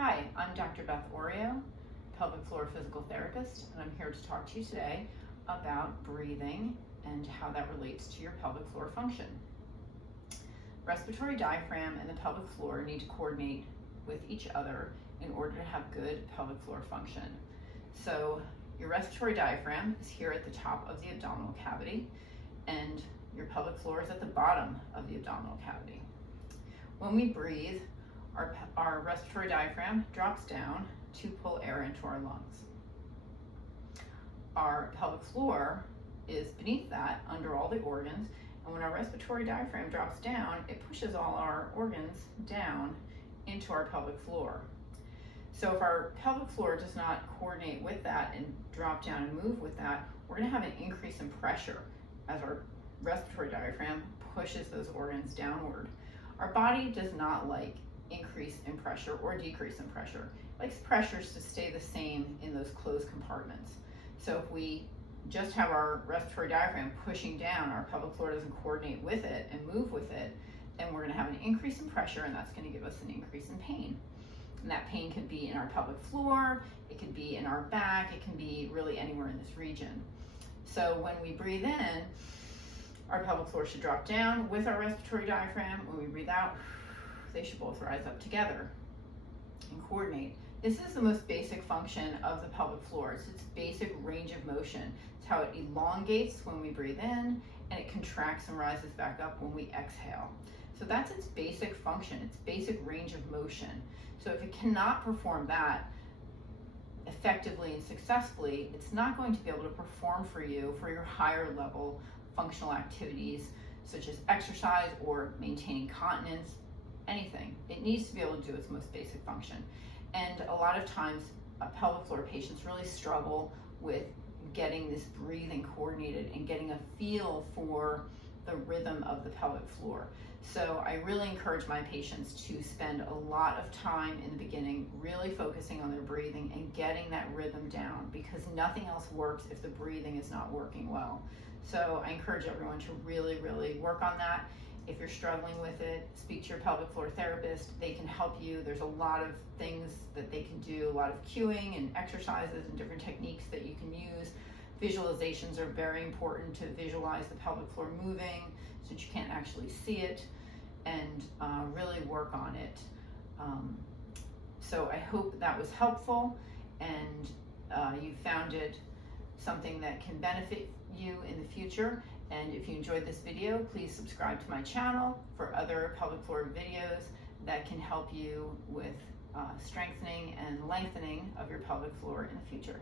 Hi, I'm Dr. Beth Oreo, pelvic floor physical therapist, and I'm here to talk to you today about breathing and how that relates to your pelvic floor function. Respiratory diaphragm and the pelvic floor need to coordinate with each other in order to have good pelvic floor function. So your respiratory diaphragm is here at the top of the abdominal cavity, and your pelvic floor is at the bottom of the abdominal cavity. When we breathe, our respiratory diaphragm drops down to pull air into our lungs. Our pelvic floor is beneath that, under all the organs, and when our respiratory diaphragm drops down, it pushes all our organs down into our pelvic floor. So if our pelvic floor does not coordinate with that and drop down and move with that, we're going to have an increase in pressure as our respiratory diaphragm pushes those organs downward. Our body does not like increase in pressure or decrease in pressure. It likes pressures to stay the same in those closed compartments. So if we just have our respiratory diaphragm pushing down, our pelvic floor doesn't coordinate with it and move with it, then we're going to have an increase in pressure, and that's going to give us an increase in pain. And that pain could be in our pelvic floor, it could be in our back, it can be really anywhere in this region. So when we breathe in, our pelvic floor should drop down with our respiratory diaphragm. When we breathe out, they should both rise up together and coordinate. This is the most basic function of the pelvic floor. It's its basic range of motion. It's how it elongates when we breathe in, and it contracts and rises back up when we exhale. So that's its basic function, its basic range of motion. So if it cannot perform that effectively and successfully, it's not going to be able to perform for you for your higher level functional activities, such as exercise or maintaining continence, anything. It needs to be able to do its most basic function. And a lot of times, pelvic floor patients really struggle with getting this breathing coordinated and getting a feel for the rhythm of the pelvic floor. So I really encourage my patients to spend a lot of time in the beginning really focusing on their breathing and getting that rhythm down, because nothing else works if the breathing is not working well. So I encourage everyone to really work on that. If you're struggling with it, speak to your pelvic floor therapist. They can help you. There's a lot of things that they can do, a lot of cueing and exercises and different techniques that you can use. Visualizations are very important to visualize the pelvic floor moving so that you can't actually see it, and really work on it. So I hope that was helpful, and you found it something that can benefit you in the future. And if you enjoyed this video, please subscribe to my channel for other pelvic floor videos that can help you with strengthening and lengthening of your pelvic floor in the future.